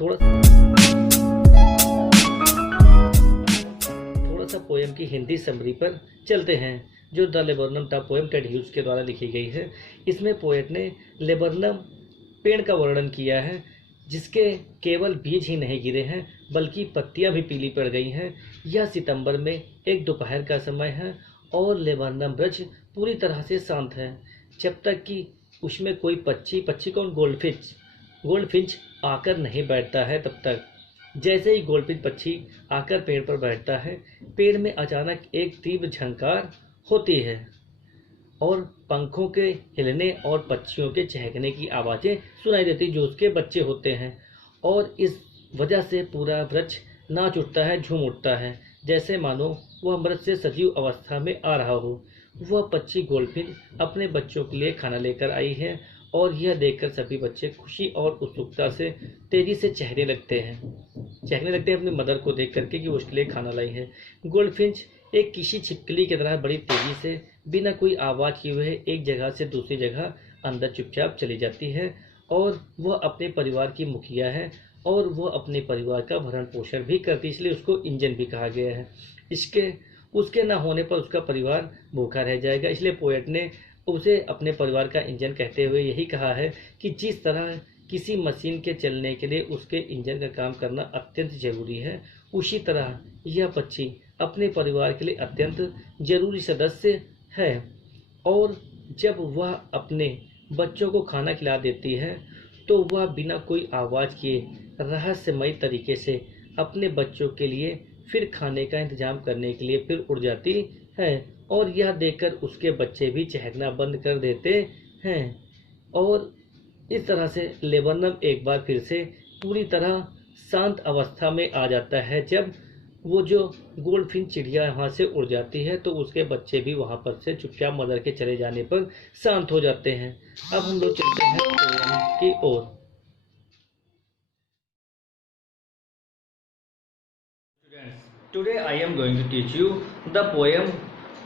थोड़ा थोड़ा सा पोएम की हिंदी समरी पर चलते हैं, जो the laburnum top poem Ted Hughes के द्वारा लिखी गई है। इसमें पोएट ने लेबोरनम पेड़ का वर्णन किया है, जिसके केवल बीज ही नहीं गिरे हैं बल्कि पत्तियां भी पीली पड़ गई हैं। यह सितंबर में एक दोपहर का समय है और लेबोरनम वृक्ष पूरी तरह से शांत है, जब तक कि उसमें कोई पक्षी कौन गोल्डफिंच आकर नहीं बैठता है। तब तक जैसे ही गोल्डफिंच पक्षी आकर पेड़ पर बैठता है, पेड़ में अचानक एक तीव्र झंकार होती है और पंखों के हिलने और पक्षियों के चहकने की आवाज़ें सुनाई देती, जो उसके बच्चे होते हैं। और इस वजह से पूरा वृक्ष नाच उठता है, झूम उठता है, जैसे मानो वह मृत से सजीव अवस्था में आ रहा हो। वह पक्षी गोल्डफिंच अपने बच्चों के लिए खाना लेकर आई है और यह देखकर सभी बच्चे खुशी और उत्सुकता से तेजी से चहकने लगते हैं अपनी मदर को देख करके कि वो उसके लिए खाना लाई है। गोल्डफिंच एक किसी छिपकली की तरह बड़ी तेजी से बिना कोई आवाज़ किए हुए एक जगह से दूसरी जगह अंदर चुपचाप चली जाती है और वह अपने परिवार की मुखिया है और वह अपने परिवार का भरण पोषण भी करती है, इसलिए उसको इंजन भी कहा गया है। उसके न होने पर उसका परिवार भूखा रह जाएगा, इसलिए पोएट ने उसे अपने परिवार का इंजन कहते हुए यही कहा है कि जिस तरह किसी मशीन के चलने के लिए उसके इंजन का काम करना अत्यंत जरूरी है, उसी तरह यह पक्षी अपने परिवार के लिए अत्यंत जरूरी सदस्य है। और जब वह अपने बच्चों को खाना खिला देती है तो वह बिना कोई आवाज़ किए रहस्यमयी तरीके से अपने बच्चों के लिए फिर खाने का इंतजाम करने के लिए फिर उड़ जाती है और यह देखकर उसके बच्चे भी चहकना बंद कर देते हैं। और इस तरह से लेबोरनम एक बार फिर से पूरी तरह शांत अवस्था में आ जाता है। जब वो जो गोल्डफिंच चिड़िया वहाँ से उड़ जाती है तो उसके बच्चे भी वहाँ पर से चुपचाप मदर के चले जाने पर शांत हो जाते हैं। अब हम लोग चलते हैं पोएम की ओर। Today I am going to teach you the poem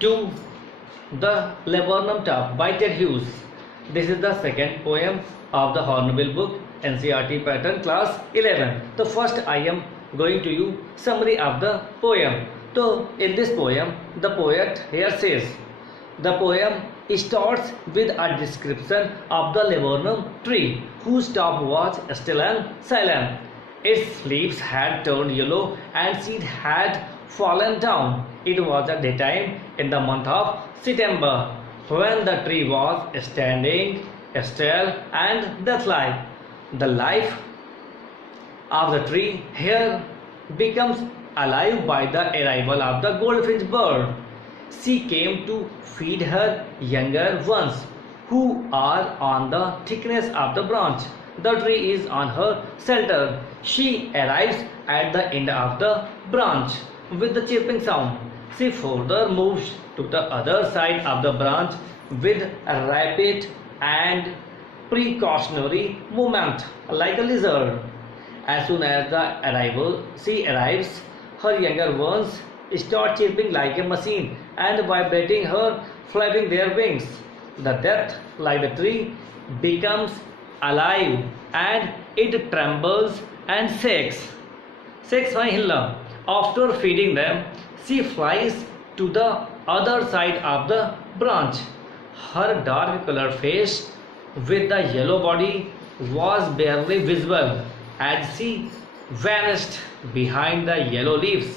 To the Laburnum Top by Ted Hughes. This is the second poem of the Hornbill book, NCERT pattern class 11. So first I am going to you summary of the poem. So in this poem the poet here says, the poem starts with a description of the laburnum tree whose top was still and silent. Its leaves had turned yellow and seed had fallen down. It was a daytime in the month of September when the tree was standing still and deathlike. The life of the tree here becomes alive by the arrival of the goldfinch bird. She came to feed her younger ones who are on the thickness of the branch. The tree is on her shelter. She arrives at the end of the branch with the chirping sound. She further moves to the other side of the branch with a rapid and precautionary movement like a lizard. As soon as she arrives, her younger ones start chirping like a machine and vibrating her, flapping their wings. The death, like the tree, becomes alive and it trembles and shakes. After feeding them, she flies to the other side of the branch. Her dark colored face with the yellow body was barely visible as she vanished behind the yellow leaves.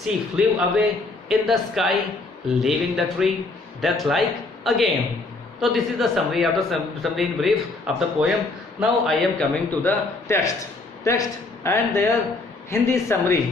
She flew away in the sky, leaving the tree death-like again. So this is the summary of the summary in brief of the poem. Now I am coming to the text and their Hindi summary.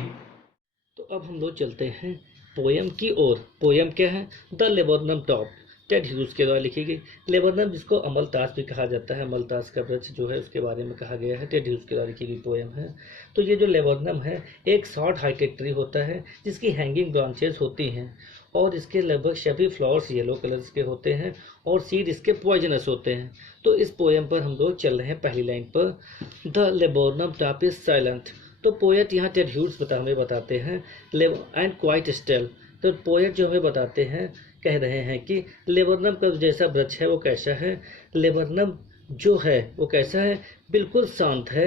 तो अब हम लोग चलते हैं poem की ओर। Poem क्या है? The laburnum top, Ted Hughes के द्वारा लिखी गई। लेबोरनम जिसको अमलतास भी कहा जाता है, अमलतास का वृक्ष जो है उसके बारे में कहा गया है, टेड ह्यूज के द्वारा लिखी गई पोएम है। तो ये जो लेबोरनम है एक शॉर्ट हाइटेड ट्री होता है जिसकी हैंगिंग ब्रांचेस होती हैं और इसके लगभग सभी फ्लावर्स येलो कलर्स के होते हैं और सीड इसके पॉइजनस होते हैं। तो इस पोएम पर हम लोग चल रहे हैं पहली लाइन पर, the laburnum top is silent. तो पोएट यहाँ टेड ह्यूज हमें बताते हैं एंड क्वाइट स्टिल। तो पोएट जो हमें बताते हैं, कह रहे हैं कि लेबोरनम का जैसा वृक्ष है वो कैसा है, लेबोरनम जो है वो कैसा है, बिल्कुल शांत है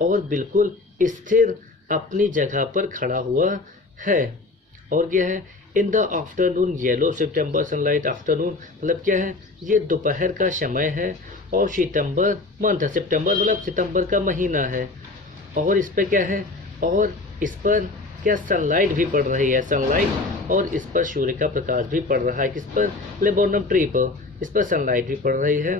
और बिल्कुल स्थिर अपनी जगह पर खड़ा हुआ है। और क्या है, in the afternoon yellow September sunlight afternoon मतलब क्या है, ये दोपहर का समय है और सितंबर मंथ है, सितंबर मतलब सितंबर का महीना है। और इस पर क्या है, और इस पर क्या सनलाइट भी पड़ रही है, सनलाइट, और इस पर सूर्य का प्रकाश भी पड़ रहा है। किस पर, लेबोरनम ट्री पर, इस पर सनलाइट भी पड़ रही है।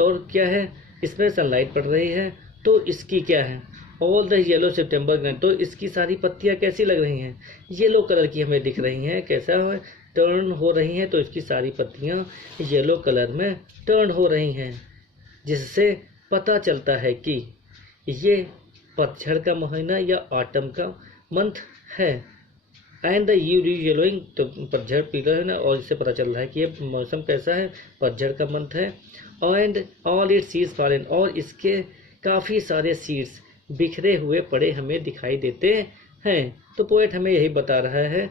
और क्या है, इसमें सनलाइट पड़ रही है तो इसकी क्या है, all the yellow September green, तो इसकी सारी पत्तियां कैसी लग रही हैं, येलो कलर की हमें दिख रही हैं। कैसा है, टर्न हो रही हैं, तो इसकी सारी पत्तियां येलो कलर में टर्न हो रही हैं, जिससे पता चलता है कि ये पतझड़ का महीना या ऑटम का मंथ है। एंड द येलोइंग, तो पतझड़ पीला है ना, और इससे पता चल रहा है कि ये मौसम कैसा है, पतझड़ का मंथ है। And all it seeds fallen, और इसके काफ़ी सारे सीड्स बिखरे हुए पड़े हमें दिखाई देते हैं। तो पोएट हमें यही बता रहा है।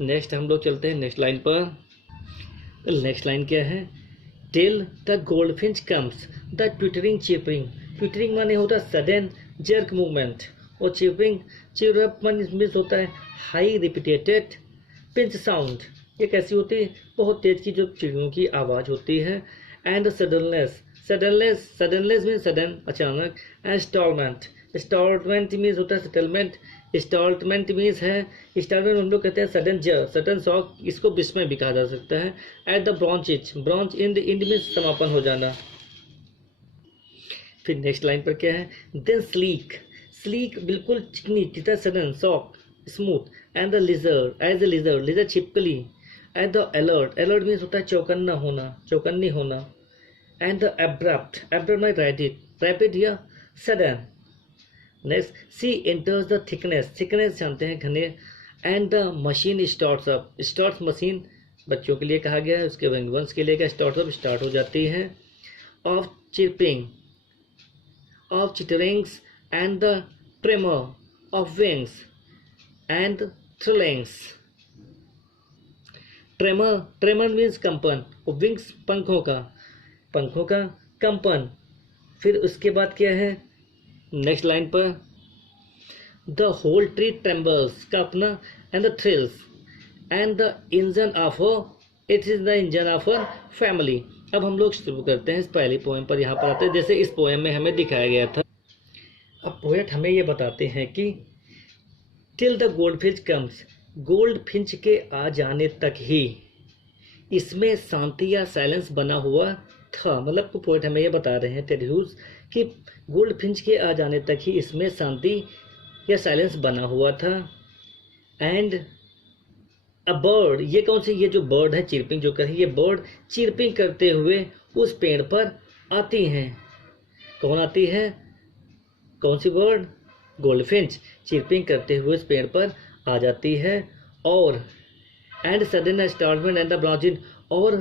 नेक्स्ट हम लोग चलते हैं नेक्स्ट लाइन पर। नेक्स्ट लाइन क्या है, till the goldfinch comes the twittering chirping, twittering माने होता है सडन जर्क मूवमेंट, और चिपरिंग चिरप मीन्स होता है हाई रिपीटेटेड पिंच साउंड। ये कैसी होती है, बहुत तेज की जो चिड़ियों की आवाज़ होती है। And suddenness, suddenness means sudden, अचानक। एंड स्टॉलमेंट, स्टॉलमेंट मीन्स होता है सेटलमेंट, स्टॉलमेंट मीन्स है, स्टॉलमेंट हम लोग कहते हैं सडन जर, सडन शॉक, इसको विस्मय भी कहा जा सकता है। At the branch, branch in the end means समापन हो जाना। फिर नेक्स्ट लाइन पर क्या है, देन स्लीक, स्लीक बिल्कुल चिकनी, कितना sudden shock, smooth. And the lizard, as the lizard, lizard छिपकली। At the alert, alert means होता है चौकन्ना होना, चौकन्नी होना। And the abrupt, abrupt might rapid या sudden. Next, she enters the thickness, thickness जानते हैं घने। And the machine starts up, starts machine बच्चों के लिए कहा गया है, उसके वंश के लिए क्या, स्टार्ट अप स्टार्ट हो जाती है। Of chirping, of chitterings and the tremor of wings and thrillings. Tremor, tremor means कंपन, विंग्स पंखों का कंपन। फिर उसके बाद क्या है नेक्स्ट लाइन पर, द होल ट्री ट्रेम्बल्स का अपना, and the thrills and the engine of, it is the engine of a family. अब हम लोग शुरू करते हैं इस पहली पोएम पर। यहाँ पर आते हैं जैसे इस पोएम में हमें दिखाया गया था। अब पोएट हमें ये बताते हैं कि till the goldfinch comes, goldfinch के आ जाने तक ही इसमें शांति या साइलेंस बना हुआ था। मतलब पोएट हमें ये बता रहे हैं टेड ह्यूज कि गोल्डफिंच के आ जाने तक ही इसमें शांति या साइलेंस बना हुआ था। एंड अ बर्ड, ये कौन सी, ये जो बर्ड है चिरपिंग जो कर रही है, ये बर्ड चिरपिंग करते हुए उस पेड़ पर आती हैं। कौन आती है, कौन सी बर्ड, गोल्डफिंच चिरपिंग करते हुए उस पेड़ पर आ जाती है। और and sudden startlement and the branch in, और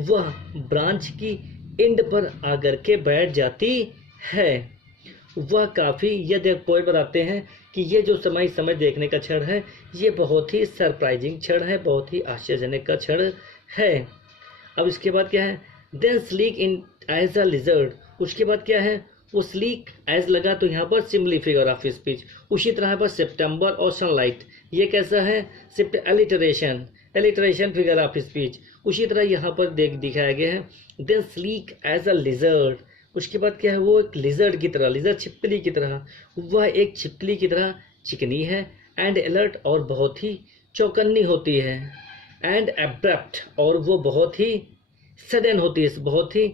वह ब्रांच की एंड पर आकर के बैठ जाती है। वह काफ़ी, यह पोएट बताते हैं कि ये जो समय देखने का क्षण है, ये बहुत ही सरप्राइजिंग क्षण है, बहुत ही आश्चर्यजनक का क्षण है। अब इसके बाद क्या है, then sleek in as a lizard, उसके बाद क्या है, वो स्लीक एज लगा तो यहाँ पर सिमिली फिगर ऑफ स्पीच। उसी तरह पर सितंबर और सनलाइट, ये कैसा है, alliteration, alliteration figure of speech. उसी तरह यहाँ पर दिखाया गया है। Then sleek as a lizard, उसके बाद क्या है, वो एक लिजर्ड की तरह, लिजर्ड छिपकली की तरह, वह एक छिपकली की तरह चिकनी है। एंड अलर्ट, और बहुत ही चौकन्नी होती है। एंड एब्रप्ट, और वो बहुत ही सडन होती है, बहुत ही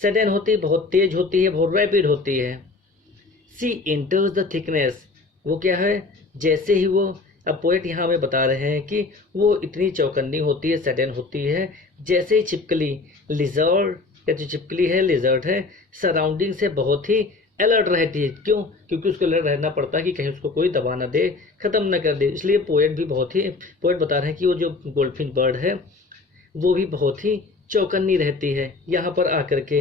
सडन होती है, बहुत तेज होती है, बहुत रैपिड होती है। सी एंटर्स द थिकनेस, वो क्या है, जैसे ही वो, अब पोएट यहाँ हमें बता रहे हैं कि वो इतनी चौकन्नी होती है, सडन होती है, जैसे ही छिपकली, लिजर्ड या जो छिपकली है, लिजर्ड है, सराउंडिंग से बहुत ही अलर्ट रहती है। क्यों, क्योंकि उसको अलर्ट रहना पड़ता है कि कहीं उसको कोई दबा ना दे, ख़त्म ना कर दे। इसलिए पोएट बता रहे हैं कि वो जो गोल्डफिंच बर्ड है वो भी बहुत ही चौकन्नी रहती है यहाँ पर आकर के।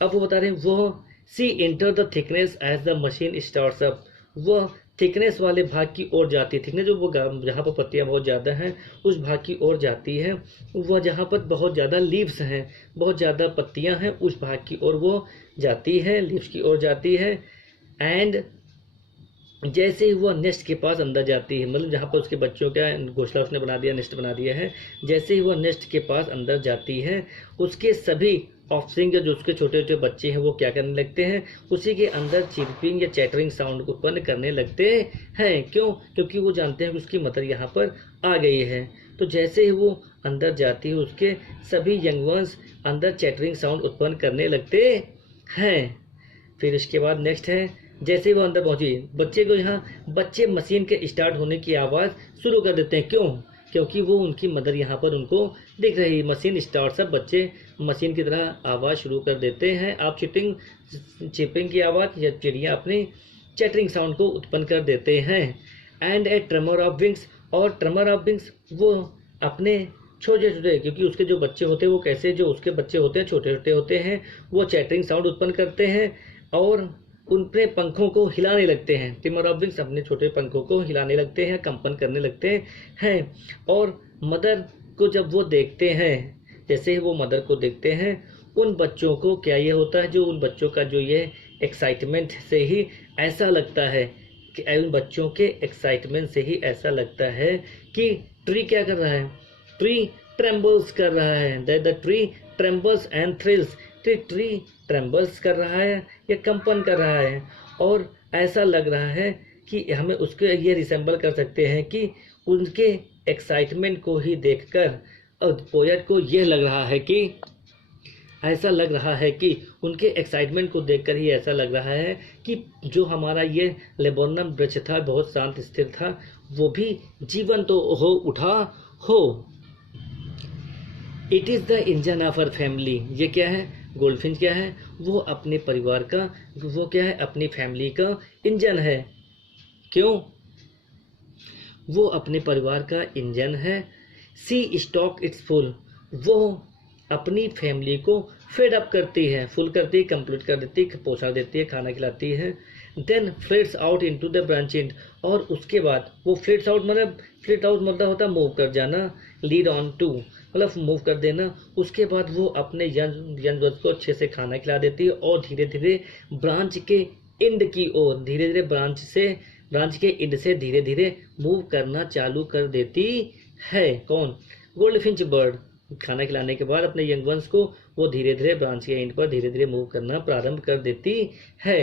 अब वो बता रहे हैं, वो see enter the thickness as the machine starts up, वह थिकनेस वाले भाग की ओर जाती है। थिकनेस जो वो जहाँ पर पत्तियाँ बहुत ज़्यादा हैं उस भाग की ओर जाती है। वह जहाँ पर बहुत ज़्यादा लीव्स हैं, बहुत ज़्यादा पत्तियाँ हैं, उस भाग की ओर वो जाती है, लीव्स की ओर जाती है। एंड जैसे ही वह नेस्ट के पास अंदर जाती है, मतलब जहाँ पर उसके बच्चों का घोंसला उसने बना दिया, नेस्ट बना दिया है, जैसे ही वह नेस्ट के पास अंदर जाती है, उसके सभी ऑफस्प्रिंग जो उसके छोटे छोटे बच्चे हैं वो क्या करने लगते हैं, उसी के अंदर चिरपिंग या चैटरिंग साउंड उत्पन्न करने लगते हैं। क्यों? क्योंकि वो जानते हैं कि उसकी मदर यहाँ पर आ गई है। तो जैसे ही वो अंदर जाती है, उसके सभी यंग वंस अंदर चैटरिंग साउंड उत्पन्न करने लगते हैं। फिर इसके बाद नेक्स्ट है, जैसे ही वो अंदर पहुंची, बच्चे को यहाँ बच्चे मशीन के स्टार्ट होने की आवाज़ शुरू कर देते हैं। क्यों? क्योंकि वो उनकी मदर यहाँ पर उनको दिख रही। मशीन स्टार्ट, सब बच्चे मशीन की तरह आवाज़ शुरू कर देते हैं। आप चिपिंग की आवाज़ या चिड़िया अपनी चैटरिंग साउंड को उत्पन्न कर देते हैं। And A tremor of wings, और ट्रेमर ऑफ विंग्स वो अपने छोटे छोटे, क्योंकि उसके जो बच्चे होते हैं वो कैसे, जो उसके बच्चे होते हैं छोटे छोटे होते हैं, वो चैटरिंग साउंड उत्पन्न करते हैं और उनके पंखों को हिलाने लगते हैं। ट्रिमर ऑफ विंग्स अपने छोटे पंखों को हिलाने लगते हैं, कंपन करने लगते हैं। और मदर को जब वो देखते हैं, जैसे ही वो मदर को देखते हैं, उन बच्चों को क्या ये होता है, जो उन बच्चों का जो ये एक्साइटमेंट से ही ऐसा लगता है कि उन बच्चों के एक्साइटमेंट से ही ऐसा लगता है कि ट्री क्या कर रहा है, ट्री ट्रेम्बल्स कर रहा है। The tree trembles and thrills, tree trembles कर रहा है या कंपन कर रहा है, और ऐसा लग रहा है कि हमें उसके ये रिसेंबल कर सकते हैं कि उनके एक्साइटमेंट को ही देखकर और पोएट को ये लग रहा है कि ऐसा लग रहा है कि उनके एक्साइटमेंट को देखकर ही ऐसा लग रहा है कि जो हमारा ये लेबोनम वृक्ष था, बहुत शांत स्थिर था, वो भी जीवन तो हो उठा हो। It is the engine of our family. ये क्या है? गोल्डफिंच क्या है? वो अपने परिवार का, वो क्या है? अपनी फैमिली का इंजन है। क्यों? वो अपने परिवार का इंजन है। सी स्टॉक इट्स फुल, वो अपनी फैमिली को फेड अप करती है, फुल करती है, कंप्लीट कर देती है, पोषण देती है, खाना खिलाती है। Then flits out into the branching, और उसके बाद वो फ्लिट्स आउट मतलब होता है मूव कर जाना, लीड ऑन टू मतलब मूव कर देना। उसके बाद वो अपने यंग को अच्छे से खाना खिला देती है और धीरे धीरे ब्रांच के एंड की ओर, धीरे धीरे ब्रांच के एंड से धीरे धीरे मूव करना चालू कर देती है। कौन? Goldfinch bird. खाना खिलाने के बाद अपने यंग वंस को वो धीरे धीरे ब्रांच के एंड पर धीरे धीरे मूव करना प्रारंभ कर देती है।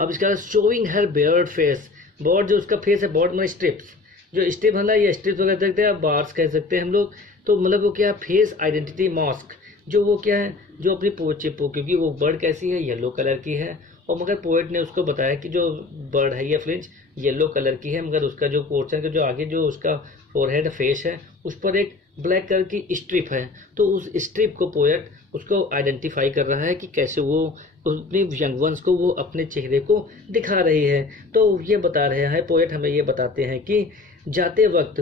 अब इसका showing her bared face, bored जो उसका फेस है, बॉर्ड में स्ट्रिप्स, जो स्ट्रिप मतलब ये स्ट्रिप्स कह सकते हैं, बार्स कह सकते हैं हम लोग। तो मतलब वो क्या, फेस आइडेंटिटी मास्क, जो वो क्या है, जो अपनी क्योंकि वो बर्ड कैसी है, येलो कलर की है, और मगर पोएट ने उसको बताया कि जो बर्ड है ये फ्लिंच येलो कलर की है, मगर उसका जो पोर्शन का जो आगे जो उसका फोरहेड फेस है उस पर एक ब्लैक कलर की स्ट्रिप है। तो उस स्ट्रिप को पोएट उसको आइडेंटिफाई कर रहा है कि कैसे वो अपने यंग वंस को वो अपने चेहरे को दिखा रही है। तो ये बता रहे हैं पोएट, हमें ये बताते हैं कि जाते वक्त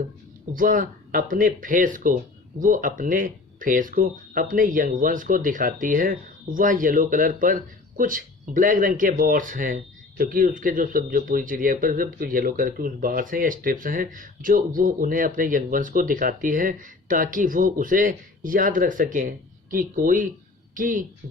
वह अपने फेस को अपने यंग वंस को दिखाती है। वह येलो कलर पर कुछ ब्लैक रंग के बॉर्ड्स हैं, क्योंकि उसके जो पूरी चिड़िया पर येलो कलर के उस बार्स हैं या स्ट्रिप्स हैं, जो वो उन्हें अपने यंग वंस को दिखाती है ताकि वो उसे याद रख सकें कि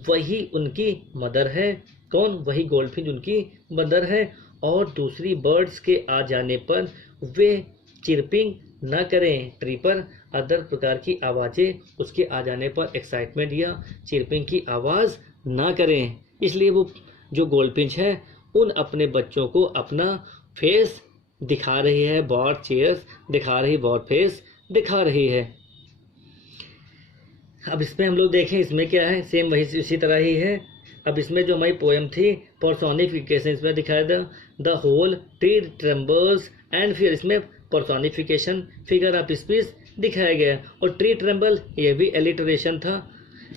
वही उनकी मदर है। कौन? वही गोल्डफिंच उनकी मदर है, और दूसरी बर्ड्स के आ जाने पर वे चिरपिंग न करें ट्री पर, अदर प्रकार की आवाज़ें उसके आ जाने पर एक्साइटमेंट या चिरपिंग की आवाज़ ना करें। इसलिए वो जो गोल्डफिंच है उन अपने बच्चों को अपना फेस दिखा रही है, बॉर्ड चेयर्स दिखा रही, बॉर्ड फेस दिखा रही है। अब इसमें हम लोग देखें, इसमें क्या है, सेम वही उसी तरह ही है। अब इसमें जो हमारी पोएम थी पर्सोनिफिकेशन, इसमें दिखाया the whole tree trembles and फिर इसमें पर्सोनिफिकेशन फिगर ऑफ स्पीच दिखाया गया, और ट्री ट्रेम्बल ये भी एलिटरेशन था,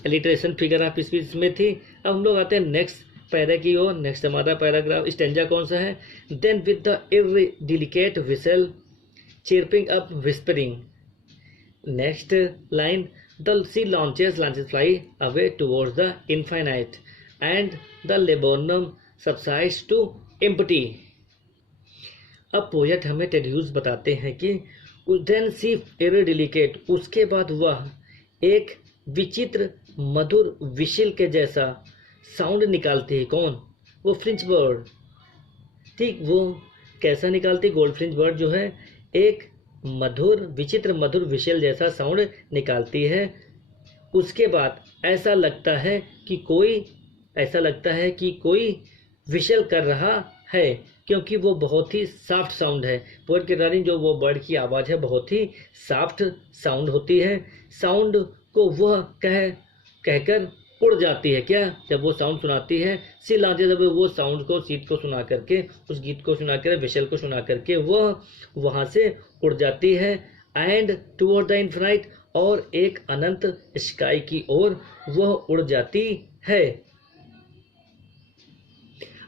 एलिटरेशन फिगर ऑफ स्पीच में थी। अब हम लोग आते हैं नेक्स्ट पैरा की ओर। नेक्स्ट हमारा पैराग्राफ स्टेंजा कौन सा है? Then with the eerie delicate whistle chirping up whispering. Next line, the she launches fly away towards the infinite and the laburnum subsides to empty। अब पोएट हमें टेड्यूस बताते हैं कि देन सी इरडिलिकेट, उसके बाद वह एक विचित्र मधुर विशिल के जैसा साउंड निकालती है। कौन? वो फ्लिंच बर्ड। ठीक वो कैसा निकालती, गोल्डफिंच बर्ड जो है एक मधुर विचित्र मधुर विशेल जैसा साउंड निकालती है। उसके बाद ऐसा लगता है कि कोई विशेल कर रहा है, क्योंकि वो बहुत ही सॉफ्ट साउंड है। पोएट के अकॉर्डिंग जो वो बर्ड की आवाज़ है बहुत ही सॉफ्ट साउंड होती है। साउंड को वह कहकर उड़ जाती है। क्या, जब वो साउंड सुनाती है, सील आती है, जब वो साउंड को सीट को सुना करके, उस गीत को सुना कर, विशेल को सुना करके वह वहाँ से उड़ जाती है। एंड टुवर्ड द इन्फिनाइट, और एक अनंत स्काई की ओर वह उड़ जाती है।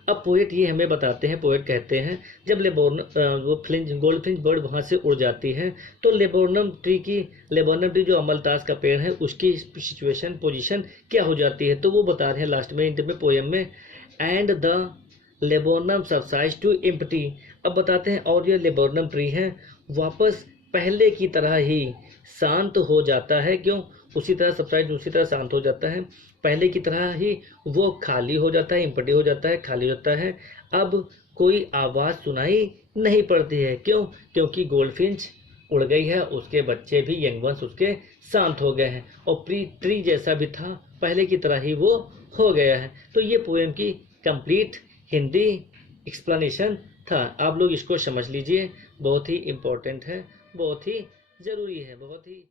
अब पोएट ये हमें बताते हैं, पोएट कहते हैं जब गोल्डफिंच बर्ड वहाँ से उड़ जाती है तो लेबोर्नम ट्री जो अमलतास का पेड़ है उसकी सिचुएशन पोजीशन क्या हो जाती है। तो वो बता रहे हैं लास्ट में इंटर में पोएम में, and the laburnum subsides to empty. अब बताते हैं और ये लेबोर्नम ट्री है वापस पहले की तरह ही शांत हो जाता है। क्यों, उसी तरह सबसाइड उसी तरह शांत हो जाता है, पहले की तरह ही वो खाली हो जाता है, एम्प्टी हो जाता है, खाली हो जाता है। अब कोई आवाज़ सुनाई नहीं पड़ती है। क्यों, क्योंकि गोल्डफिंच उड़ गई है, उसके बच्चे भी यंग वंस उसके शांत हो गए हैं, और ट्री जैसा भी था पहले की तरह ही वो हो गया है। तो ये पोएम की कंप्लीट हिंदी एक्सप्लेनेशन था। आप लोग इसको समझ लीजिए, बहुत ही इम्पोर्टेंट है, बहुत ही ज़रूरी है, बहुत ही